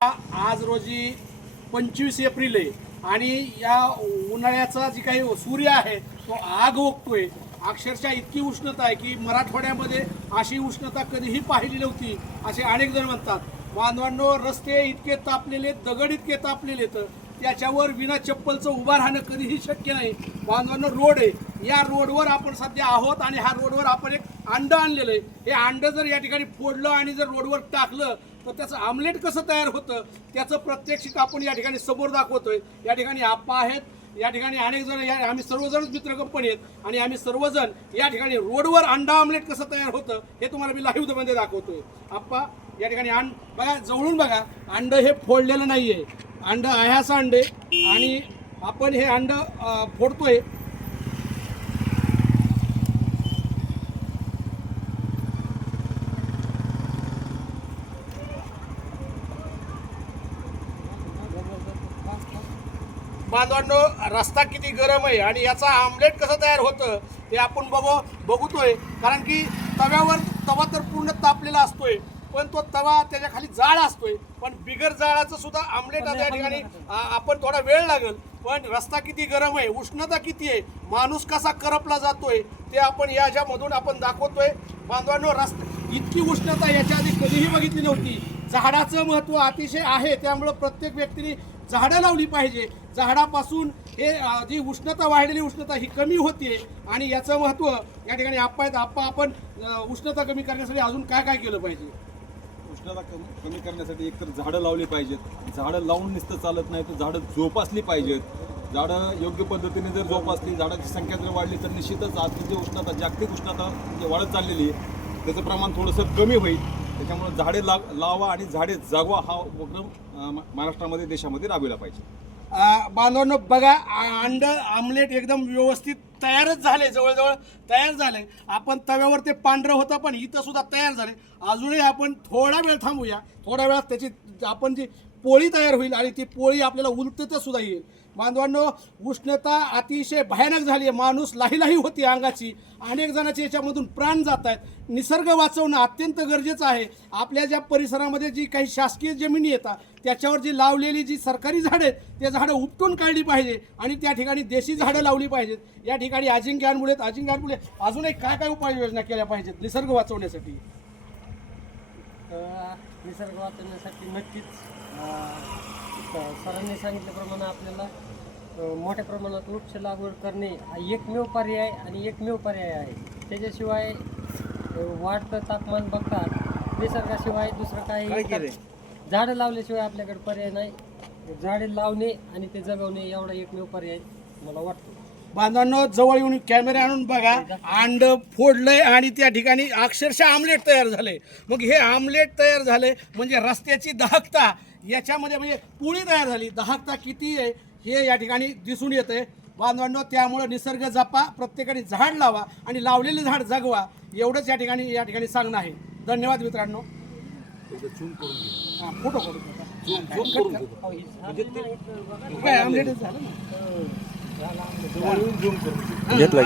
आज रोजी 25 एप्रिल आहे आणि या उन्हाळ्याचा जी काही सूर्य आहे तो आग ओकतोय. अक्षरशः इतकी उष्णता आहे की मराठवाड्यामध्ये अशी उष्णता कधीही पाहिली नव्हती असे अनेक जण म्हणतात. बांधवांनो, रस्ते इतके तापलेले, दगड इतके तापलेले तर त्याच्यावर विना चप्पलचं उभा राहणं कधीही शक्य नाही. बांधवांनो, रोड आहे, या रोडवर आपण सध्या आहोत आणि ह्या रोडवर आपण एक अंड आणलेलं आहे. हे अंड जर या ठिकाणी फोडलं आणि जर रोडवर टाकलं तर त्याचं आमलेट कसं तयार होतं त्याचं प्रात्यक्षिक आपण या ठिकाणी समोर दाखवतोय. या ठिकाणी आप्पा आहेत, या ठिकाणी अनेक जण, आम्ही सर्वजणच मित्र कंपनी आहेत आणि आम्ही सर्वजण या ठिकाणी रोडवर अंडा आमलेट कसं तयार होतं हे तुम्हाला मी लाईव्ह मध्ये दाखवतोय. आप्पा, या ठिकाणी बघा, जवळून बघा, अंड हे फोडलेलं नाहीये, अंड आहे असं अंडे आणि आपण हे अंड फोडतोय. बांधवांनो, रस्ता किती गरम आहे आणि याचा आमलेट कसं तयार होतं ते आपण बघतोय. कारण की तवा तर पूर्ण तापलेला असतोय, पण तो तवा त्याच्या खाली जाळ असतोय. पण बिगर जाळाचं सुद्धा आमलेट आता या ठिकाणी आपण थोडा वेळ लागेल. पण रस्ता किती गरम आहे, उष्णता किती आहे, माणूस कसा करपला जातोय ते आपण याच्यामधून आपण दाखवतोय. बांधवांनो, इतकी उष्णता याच्या आधी कधीही बघितली नव्हती. झाडाचं महत्त्व अतिशय आहे, त्यामुळं प्रत्येक व्यक्तीने झाडं लावली पाहिजे. झाडापासून हे जी उष्णता, वाढलेली उष्णता ही कमी होते आणि याचं महत्त्व या ठिकाणी आप्पा आपण उष्णता कमी करण्यासाठी अजून काय काय केलं पाहिजे? उष्णता कमी करण्यासाठी एकतर झाडं लावली पाहिजेत. झाडं लावून नुसतं चालत नाही, तर झाडं जोपासली पाहिजेत. झाडं योग्य पद्धतीने जर जोपासली, झाडाची संख्या जर वाढली तर निश्चितच आजची जी उष्णता, जागतिक उष्णता जे वाढत चाललेली आहे त्याचं प्रमाण थोडंसं कमी होईल. त्याच्यामुळे झाडे लावा आणि झाडे जगवा हा उपक्रम महाराष्ट्रामध्ये, देशामध्ये राबविला पाहिजे. बांधवांनो, बघा, अंड आमलेट एकदम व्यवस्थित तयारच झाले, जवळजवळ तयार झाले. आपण तव्यावर ते पांढरं होतं पण इथं सुद्धा तयार झाले. अजूनही आपण थोडा वेळ थांबूया. थोड्या वेळात त्याची आपण जी पोळी तयार होईल आणि ती पोळी आपल्याला उलटता सुद्धा येईल. बांधवांनो, उष्णता अतिशय भयानक झाली आहे, माणूस लाही होती अंगाची. अनेक जणांचे याच्यामधून प्राण जात आहेत. निसर्ग वाचवणं अत्यंत गरजेचं आहे. आपल्या ज्या परिसरामध्ये जी काही शासकीय जमिनी येतात त्याच्यावर जी लावलेली जी सरकारी झाडं आहेत ते झाडं उपटून काढली पाहिजे आणि त्या ठिकाणी देशी झाडं लावली पाहिजेत. या ठिकाणी अजिंक्यांमुळे अजूनही काय काय उपाययोजना केल्या पाहिजेत निसर्ग वाचवण्यासाठी? निसर्ग वाचवण्यासाठी नक्कीच सरांनी सांगितल्याप्रमाणे आपल्याला मोठ्या प्रमाणात वृक्ष लागवड करणे हा एकमेव पर्याय आणि एकमेव पर्याय आहे. त्याच्याशिवाय वाढतं तापमान बघता निसर्गाशिवाय दुसरं काही, झाडं लावल्याशिवाय आपल्याकडे पर्याय नाही. झाडे लावणे आणि ते जगवणे एवढा एकमेव पर्याय मला वाटतो. बांधवांनो, जवळ येऊन कॅमेरा आणून बघा, अंड फोडलंय आणि त्या ठिकाणी अक्षरशः आमलेट तयार झाले. मग हे आमलेट तयार झाले म्हणजे रस्त्याची दाहकता याच्यामध्ये, म्हणजे पोळी तयार झाली. दाहकता किती आहे हे या ठिकाणी दिसून येते. बांधवांनो, त्यामुळे निसर्ग जपा, प्रत्येकाने झाड लावा आणि लावलेले झाड जगवा, एवढंच या ठिकाणी सांगणं आहे. धन्यवाद मित्रांनो. फोटो आमलेट झालं ना. घेतला